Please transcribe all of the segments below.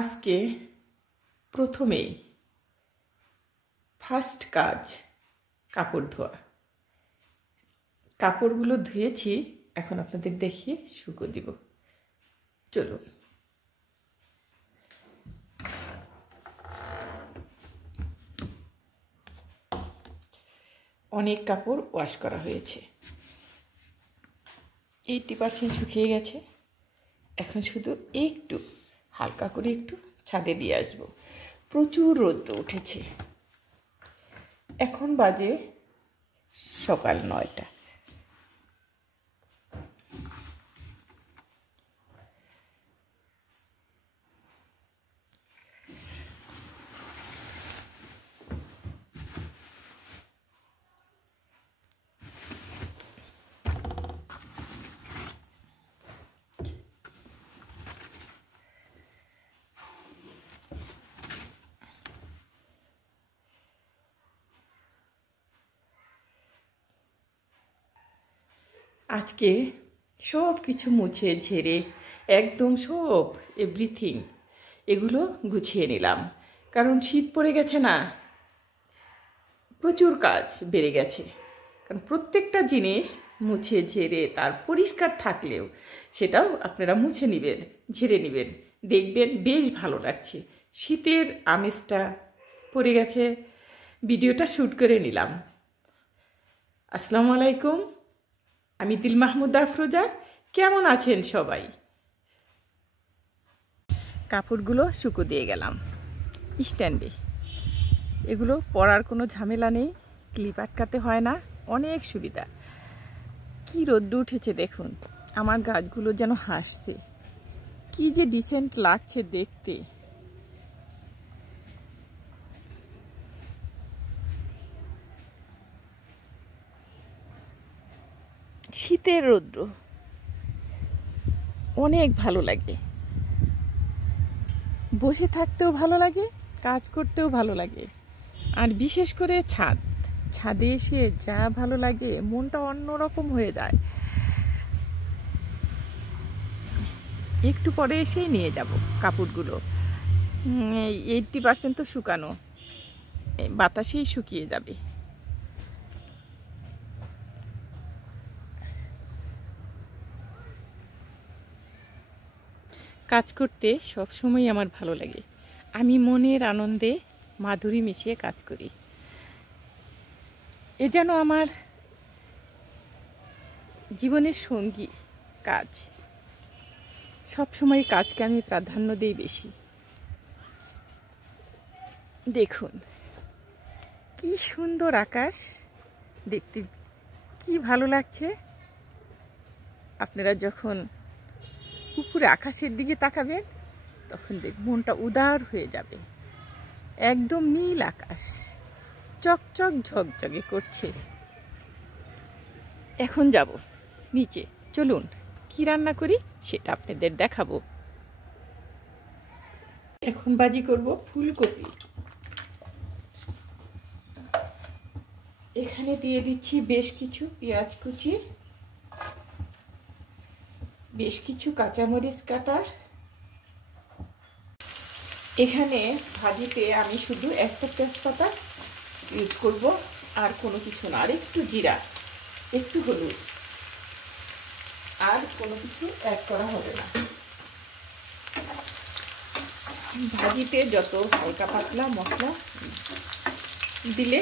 আজকে প্রথমেই ফার্স্ট কাজ কাপড় ধোয়া। কাপড়গুলো ধুয়েছি, এখন আপনাদের দেখিয়ে শুকো দিব। চলুন। অনেক কাপড় ওয়াশ করা হয়েছে, 80% শুকিয়ে গেছে। এখন শুধু একটু হালকা করে একটু ছাদে দিয়ে আসবো। প্রচুর রৌদ্র উঠেছে। এখন বাজে সকাল 9টা। আজকে সব কিছু মুছে ঝেড়ে একদম সব এভরিথিং এগুলো গুছিয়ে নিলাম, কারণ শীত পড়ে গেছে না, প্রচুর কাজ বেড়ে গেছে। কারণ প্রত্যেকটা জিনিস মুছে ঝেড়ে তার পরিষ্কার থাকলেও সেটাও আপনারা মুছে নেবেন, ঝেড়ে নেবেন, দেখবেন বেশ ভালো লাগছে। শীতের আমেজটা পড়ে গেছে, ভিডিওটা শ্যুট করে নিলাম। আসসালামু আলাইকুম, আমি দিল মাহমুদ আফরোজা। কেমন আছেন সবাই? কাপড়গুলো শুকো দিয়ে গেলাম স্ট্যান্ডে। এগুলো পরার কোনো ঝামেলা নেই, ক্লিপ আটকাতে হয় না, অনেক সুবিধা। কি রোদ্দু উঠেছে দেখুন, আমার গাছগুলো যেন হাসছে, কি যে ডিসেন্ট লাগছে দেখতে। শীতের রৌদ্র অনেক ভালো লাগে, বসে থাকতেও ভালো লাগে, কাজ করতেও ভালো লাগে। আর বিশেষ করে ছাদে এসে যা ভালো লাগে, মনটা অন্যরকম হয়ে যায়। একটু পরে এসেই নিয়ে যাব কাপড়গুলো। 80% তো শুকানো, বাতাসেই শুকিয়ে যাবে। কাজ করতে সবসময় আমার ভালো লাগে। আমি মনের আনন্দে মাধুরী মিশিয়ে কাজ করি। এ যেন আমার জীবনের সঙ্গী কাজ। সবসময় কাজকে আমি প্রাধান্য দিই বেশি। দেখুন কি সুন্দর আকাশ, দেখতে কি ভালো লাগছে। আপনারা যখন উপরে আকাশের দিকে তাকাবেন তখন মনটা উদার হয়ে যাবে। একদম নীল আকাশ, চকচক ঝকঝকে করছে। এখন যাব নিচে, চলুন কি রান্না করি সেটা আপনাদের দেখাবো। এখন ভাজি করব ফুলকপি। এখানে দিয়ে দিচ্ছি বেশ কিছু পেঁয়াজ কুচি, বেশ কিছু কাঁচামরিচ কাটা। এখানে ভাজিতে আমি শুধু একটা তেজপাতা ইউজ করব, আর কোনো কিছু না। আর একটু জিরা, একটু হলুদ, আর কোনো কিছু অ্যাড করা হবে না। ভাজিতে যত হালকা পাতলা মশলা দিলে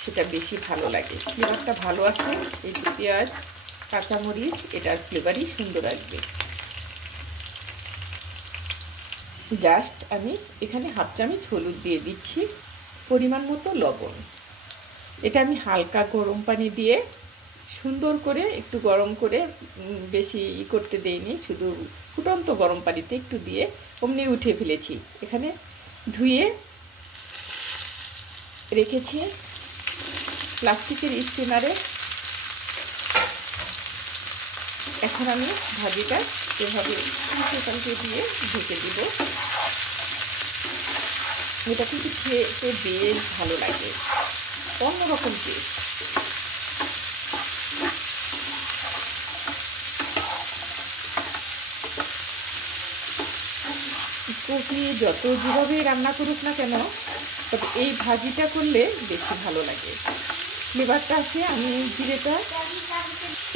সেটা বেশি ভালো লাগে, ফ্লেভারটা ভালো আসে। এই পেঁয়াজ কাঁচামরিচ এটার ফ্লেভারই সুন্দর আসবে। জাস্ট আমি এখানে হাফ চামচ হলুদ দিয়ে দিচ্ছি, পরিমাণ মতো লবণ। এটা আমি হালকা গরম পানি দিয়ে সুন্দর করে একটু গরম করে, বেশি করতে দেইনি, শুধু ফুটন্ত গরম পানিতে একটু দিয়ে অমনি উঠে ফেলেছি। এখানে ধুয়ে রেখেছি প্লাস্টিকের স্টিমারে। এখন আমি ভাজিটা এভাবে পাল্টে দিয়ে ঢেকে দিব। এটা কিন্তু খেতে বেশ ভালো লাগে, অন্যরকম টেস্ট। কপি যত যেভাবে রান্না করুক না কেন, তবে এই ভাজিটা করলে বেশি ভালো লাগে, ফ্লেভারটা আসে। আমি জিরেটা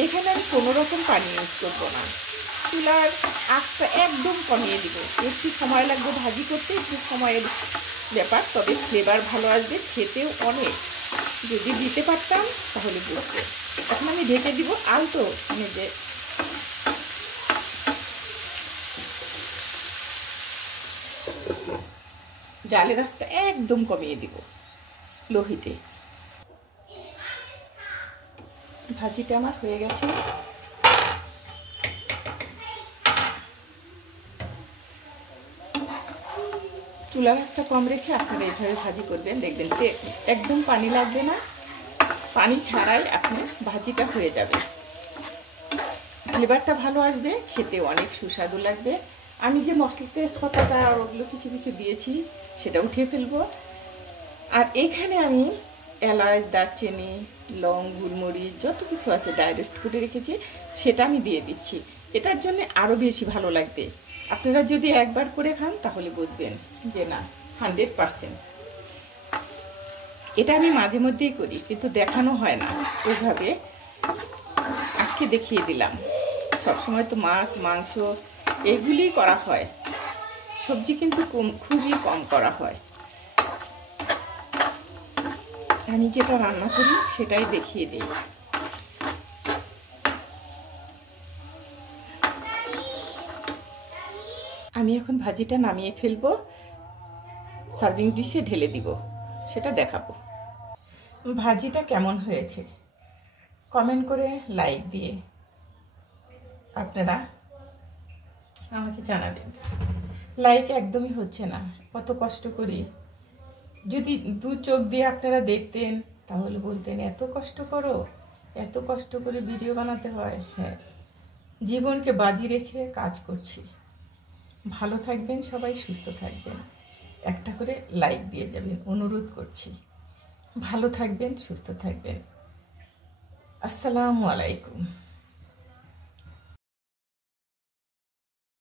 এখানে আমি কোনো রকম পানি ইউজ করবো না, চুলার আঁচটা একদম কমিয়ে দিব। একটু সময় লাগবে ভাজি করতে, একটু সময়ের ব্যাপার, তবে ফ্লেভার ভালো আসবে, খেতেও অনেক। যদি দিতে পারতাম তাহলে বুঝতে। এখন আমি ঢেকে দিব আলতো মানে যে জালের আঁচটা একদম কমিয়ে দিব, লো হিটে। ভাজিটা আমার হয়ে গেছে। চুলার আঁচটা কম রেখে আপনারা এইভাবে ভাজি করবেন, দেখবেন যে একদম পানি লাগবে না, পানি ছাড়াই আপনি ভাজিটা হয়ে যাবে। ফ্লেভারটা ভালো আসবে, খেতেও অনেক সুস্বাদু লাগবে। আমি যে মশলা তেজপাতাটা আর ওগুলো কিছু কিছু দিয়েছি সেটা উঠিয়ে ফেলবো। আর এখানে আমি এলাচ, দারচিনি, লং, গোলমরিচ যত কিছু আছে ডাইরেক্ট করে রেখেছি, সেটা আমি দিয়ে দিচ্ছি। এটার জন্য আরও বেশি ভালো লাগবে। আপনারা যদি একবার করে খান তাহলে বুঝবেন যে না 100%। এটা আমি মাঝে মধ্যেই করি, কিন্তু দেখানো হয় না ওইভাবে, আজকে দেখিয়ে দিলাম। সবসময় তো মাছ, মাংস এগুলিই করা হয়, সবজি কিন্তু খুবই কম করা হয়। আমি যেটা রান্না করি সেটাই দেখিয়ে দিই। আমি এখন ভাজিটা নামিয়ে ফেলবো, সার্ভিং ডিশে ঢেলে দিব, সেটা দেখাবো। ভাজিটা কেমন হয়েছে কমেন্ট করে লাইক দিয়ে আপনারা আমাকে জানাবেন। লাইক একদমই হচ্ছে না, কত কষ্ট করি। যদি দু চোখ দিয়ে আপনারা দেখতেন তাহলে বলতেন এত কষ্ট করো, এত কষ্ট করে ভিডিও বানাতে হয়। হ্যাঁ, জীবনকে বাজি রেখে কাজ করছি। ভালো থাকবেন সবাই, সুস্থ থাকবেন, একটা করে লাইক দিয়ে যাবেন অনুরোধ করছি। ভালো থাকবেন, সুস্থ থাকবেন। আসসালামু আলাইকুম।